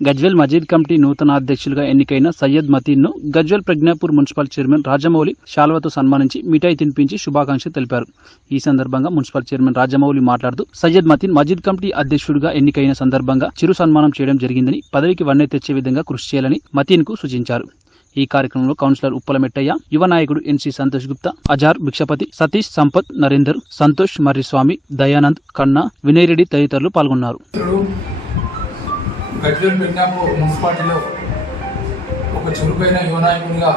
గజ్వెల్ మజీద్ committee నూతన అధ్యక్షులుగా ఎన్నికైన సయ్యద్ మతీన్ను గజ్వెల్ ప్రజ్ఞాపూర్ మున్సిపల్ చైర్మన్ రాజమౌళి శాల్వతో సన్మానించి మిఠాయి తినిపించి శుభాకాంక్షలు తెలిపారు. ఈ సందర్భంగా మున్సిపల్ చైర్మన్ రాజమౌళి మాట్లాడుతూ సయ్యద్ మతీన్ మజీద్ కమిటీ అధ్యక్షుడిగా ఎన్నికైన సందర్భంగా చిరు సన్మానం చేయడం జరిగిందని పదవికి వన్నె తెచ్చే విధంగా కృషి చేయాలని మతీన్కు సూచించారు. ఈ కార్యక్రమంలో కౌన్సిలర్ ఉప్పలమెట్టయ్య యువ నాయకుడు ఎన్సి సంతోష్ గుప్తా అజార్ భిక్షపతి సతీష్ సంపత్ నరేందర్ సంతోష్ మర్రిస్వామి దయానంద్ కన్నా వినయ్ రెడ్డి తదితరులు పాల్గొన్నారు. గజ్వేల్ పెజ్ఞాపూర్ మున్సిపాలిటీలో ఒక చురుకైన యువనాయకునిగా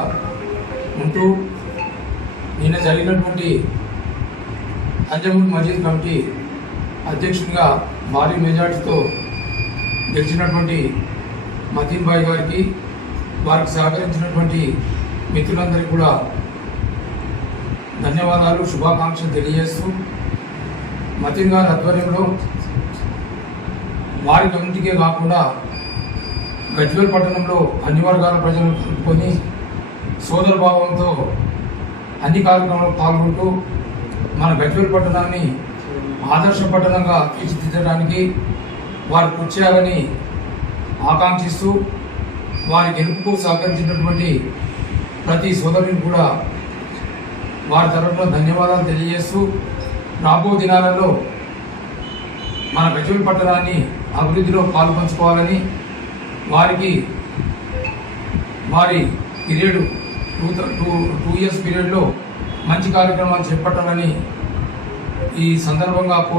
ఉంటూ నిన్న జరిగినటువంటి అంజముల్ మజీద్ కమిటీ అధ్యక్షునిగా భారీ మెజార్టీతో గెలిచినటువంటి మతీన్ భాయ్ గారికి వారికి సహకరించినటువంటి మిత్రులందరికీ కూడా ధన్యవాదాలు శుభాకాంక్షలు తెలియజేస్తూ మతీన్ గారి ఆధ్వర్యంలో వారి కమిటీకే కాకుండా గజ్వేల్ పట్టణంలో అన్ని వర్గాల ప్రజలను కలుపుకొని సోదర భావంతో అన్ని కార్యక్రమాల్లో పాల్గొంటూ మన గజ్వేల్ పట్టణాన్ని ఆదర్శ పట్టణంగా తీర్చిదిద్దడానికి వారు కృషి చేయాలని ఆకాంక్షిస్తూ వారి గెలుపుకు సహకరించినటువంటి ప్రతి సోదరుని కూడా వారి తరఫున ధన్యవాదాలు తెలియజేస్తూ రాబో దినాలలో మన గజ్వేల్ పట్టణాన్ని అభివృద్ధిలో పాల్పంచుకోవాలని వారికి వారి period two two two years పీరియడ్లో మంచి కార్యక్రమాలు చేపట్టాలని ఈ సందర్భంగా కోరు